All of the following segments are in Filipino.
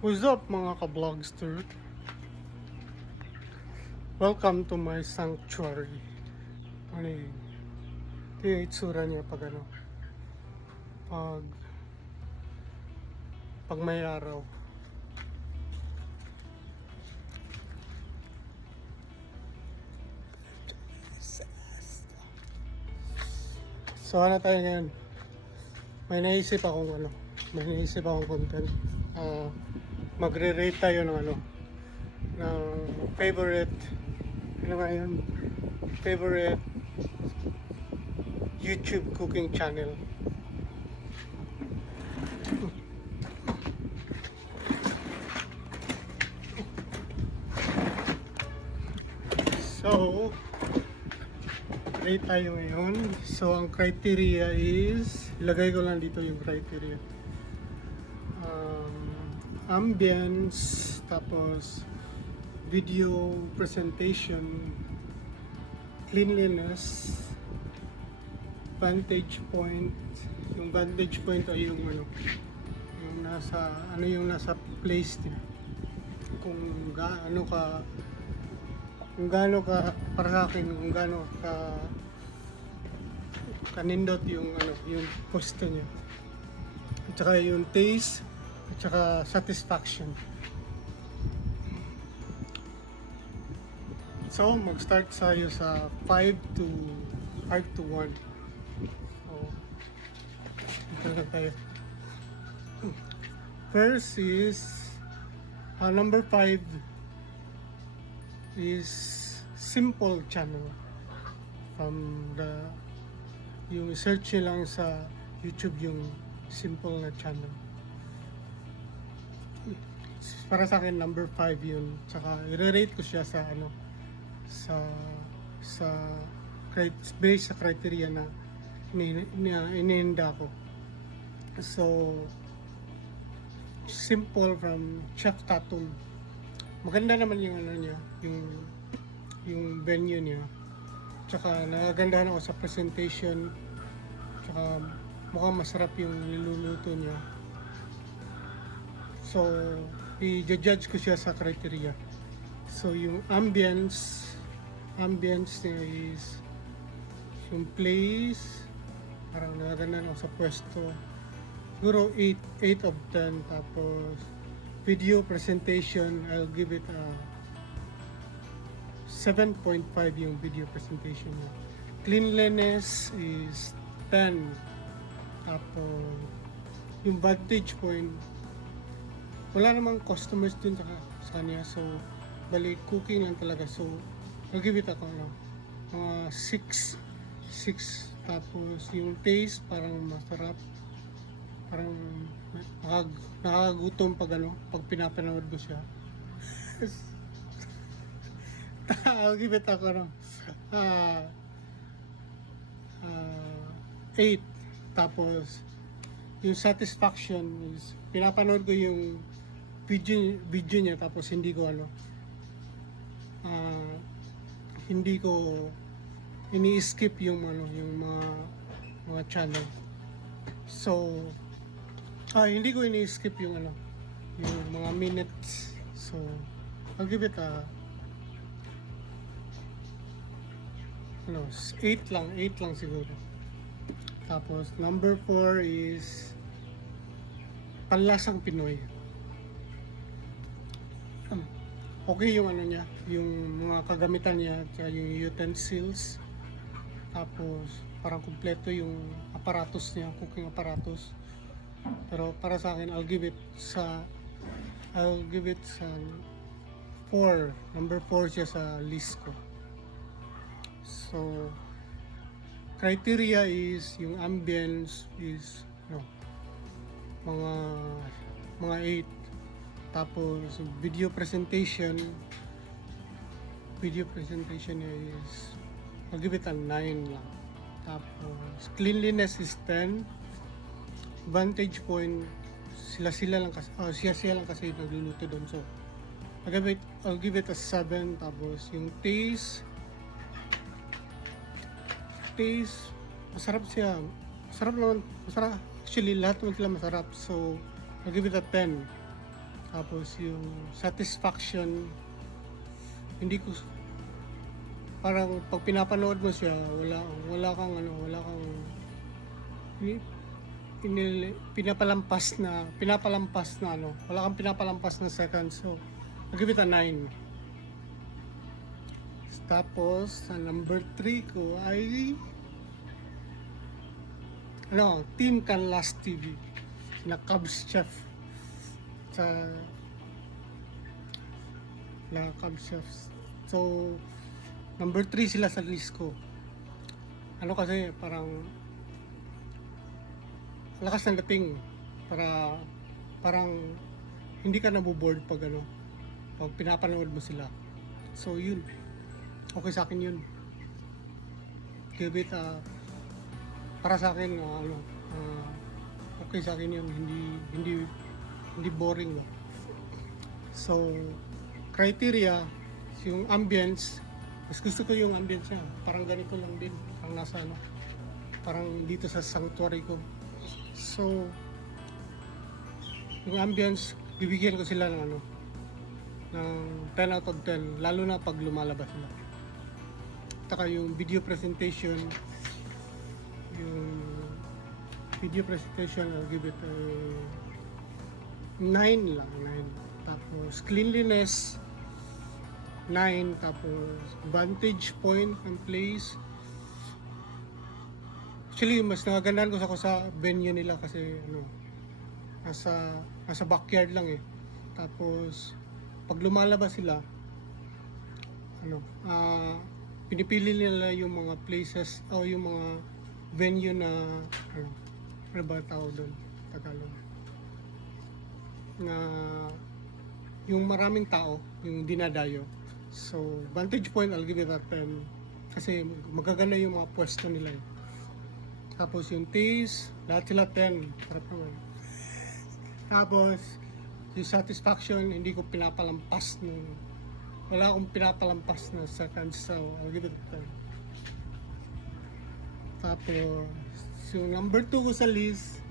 What's up mga ka-vlogster? Welcome to my sanctuary. Ano yun? Ito yung itsura niya pag pag, pag may araw. So ano tayo ngayon? May naisip akong content. Magre-rate tayo ng favorite, ano nga yun? Favorite YouTube cooking channel. So, rate tayo ngayon. So, ang criteria is, ilagay ko lang dito yung criteria. Ambience, tapos video presentation, cleanliness, vantage point. Yung vantage point ay yung yung nasa place niya. Kung gaano ka para sa akin, kung gaano ka kanindot yung yung pwesto niya. At saka yung taste at saka satisfaction. So, mag-start tayo sa 5 to 1. So, ito na tayo. First is number 5 is simple channel. From yung search nyo lang sa YouTube yung simple na channel. Para sa akin number 5 yun. Tsaka i-rate ko siya sa based sa criteria na iniinda ko. So simple from Chef Tatum. Maganda naman yung niya, yung venue niya. Tsaka nagagandahan ako sa presentation. Tsaka mukhang masarap yung niluluto niya. So, i-judge ko siya sa criteria. So, yung ambience niya is yung place, parang nagagandahan ako sa pwesto. Siguro 8 of 10. Tapos, video presentation, I'll give it a 7.5 yung video presentation niya. Cleanliness is 10. Tapos, yung vantage point, wala namang customers dun sa kanya. So, bali, cooking lang talaga. So, I'll give it ako, mga 6. Tapos, yung taste, parang masarap. Parang nakakagutom pag pinapanood ko siya. I'll give it ako 8. Tapos yung satisfaction is pinapanood ko yung video niya, tapos hindi ko ini-skip yung mga channel. So hindi ko ini-skip yung mga minutes. So I'll give it a 8 lang siguro. Tapos number 4 is panlasang Pinoy. Okay yung niya, yung mga kagamitan niya, at yung utensils. Tapos parang kumpleto yung aparatos niya, cooking aparatos. Pero para sa akin, I'll give it sa 4. Number 4 siya sa list ko. So, criteria is yung ambience is mga 8. Tapos video presentation niya is I'll give it a 9 lang. Tapos cleanliness is 10. Vantage point, siya lang kasi nagluluto doon. So I'll give it a 7. Tapos yung taste, masarap siya. Masarap. Actually, lahat naman sila masarap. So, I'll give it a 10. Tapos yung satisfaction, hindi ko, parang pag pinapanood mo siya, wala kang pinapalampas na wala kang pinapalampas na seconds. So I'll give it a 9. Tapos sa number 3 ko ay Team Canlas TV na Cubs Chef sa Cubs Chef. So number 3 sila sa list ko. Kasi parang lakas ng dating, parang hindi ka naboboard pag pag pinapanood mo sila. So yun, okay sa akin yun. Give it para sa akin okay sa akin yun, hindi boring, no? So criteria, yung ambience, mas gusto ko yung ambience niya, parang ganito lang din, parang nasa parang dito sa sanctuary ko. So yung ambience, bibigyan ko sila ng ng 10 out of 10, lalo na pag lumalabas sila. Taka yung video presentation, I'll give it a 9 lang, 9. Tapos cleanliness, 9. Tapos vantage point and place, actually mas nagagandaan ko sa venue nila kasi nasa backyard lang eh. Tapos pag lumalabas sila, pinipili nila yung mga places o yung mga venue na ano ba tawag doon Tagalog, na yung maraming tao, yung dinadayo. So vantage point, I'll give it a 10 kasi magaganda yung mga pwesto nila eh. Tapos yung taste, lahat sila 10, sarap naman. Tapos yung satisfaction, hindi ko pinapalampas wala akong pinapalampas na seconds, so I'll give it a 10. Tapos yung number 2 ko sa list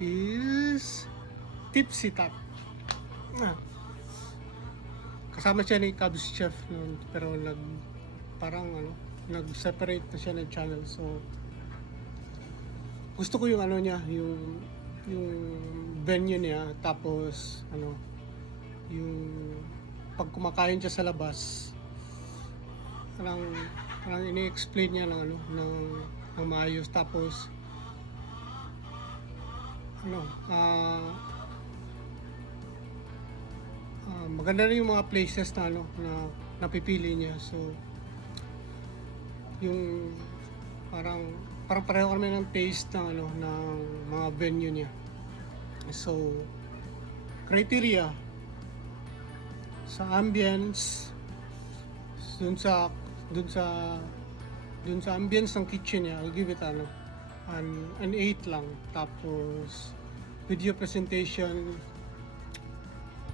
is Tipsy Top. Kasama siya ni Cubs Chef noon, pero nag-separate na siya ng channel. So gusto ko yung niya, yung venue niya. Tapos yung pag kumakain siya sa labas, parang ini-explain niya ng maayos. Tapos maganda rin yung mga places na na napipili niya. So yung parang pareho kami ng taste ng mga venue niya. So criteria sa ambience, dun sa ambience ng kitchen niya, I'll give it an 8 lang. Tapos video presentation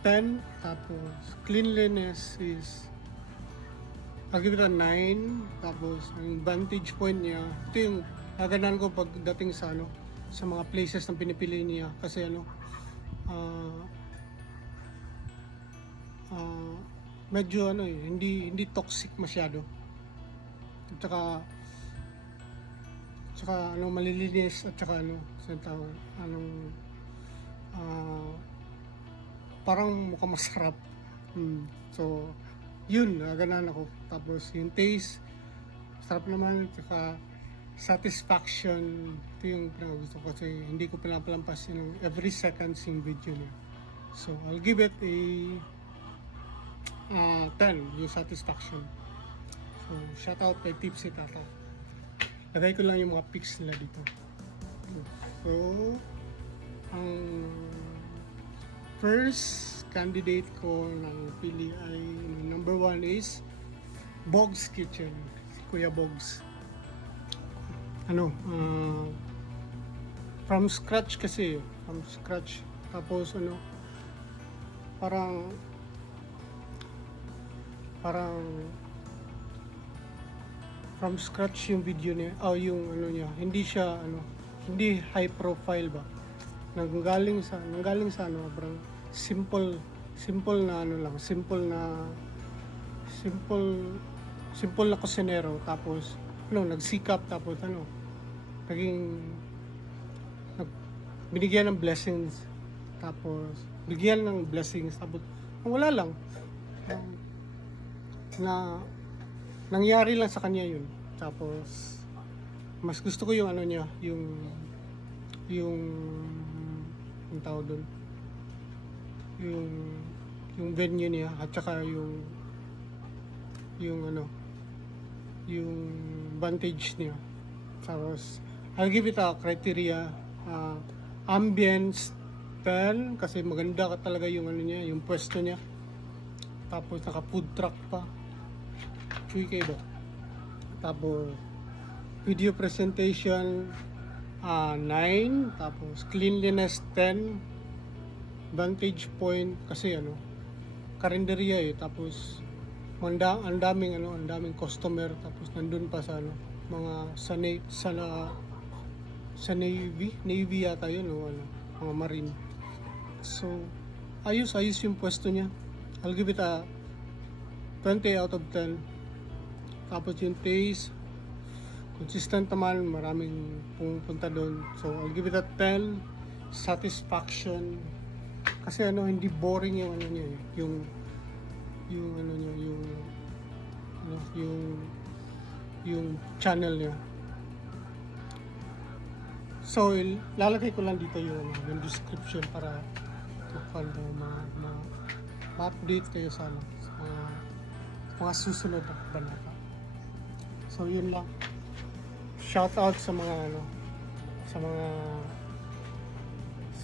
10. Tapos cleanliness is I'll give it a 9. Tapos ang vantage point niya, ito yung nagandaan ko pagdating sa sa mga places na pinipili niya kasi medyo hindi toxic masyado. At saka malilinis, at saka parang mukhang masarap. So yun, nagandaan ako. Tapos yung taste, sarap naman. At saka satisfaction, ito yung gusto ko kasi hindi ko pinapalampas yung every seconds yung video niya. So I'll give it a 10, yung satisfaction. So shout out kay Tipsy Tata. Lagay ko lang yung mga pics nila dito. So ang first candidate ko ng pili ay number 1 is Bog's Kitchen, si Kuya Bogs. From scratch kasi, tapos parang from scratch yung video niya, yung niya, hindi siya hindi high profile ba, nanggaling sa parang simple simple na ano lang, simple na kusinero, tapos ano, nagsikap, tapos ano, naging binigyan ng blessings, tapos bigyan ng blessings, tapos wala lang. Na nangyari lang sa kanya yun. Tapos mas gusto ko yung ano niya, yung ang tawag doon, yung venue niya, at saka yung ano, yung vantage niya. Tapos I'll give it a criteria, ambience 10, kasi maganda ka talaga yung ano niya, yung pwesto niya. Tapos naka food truck pa, chuy kayo ba? Tapos video presentation 9, tapos cleanliness 10, vantage point kasi ano, karinderya eh, tapos ang daming customer, tapos nandun pa sa ano, mga sa Navy yata yun, o ano, mga Marine. So ayos yung pwesto niya. I'll give it a 20 out of 10. Tapos yung taste, consistent naman, maraming pumupunta doon. So I'll give it a 10. Satisfaction, kasi ano, hindi boring yung ano niya, yung ano niya, yung channel niya. So lalagay ko lang dito yung description para ma-update kayo sa ano, sa mga susunod na banata. So yun lang. Shout out sa mga ano, sa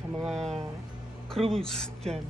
mga crews dyan.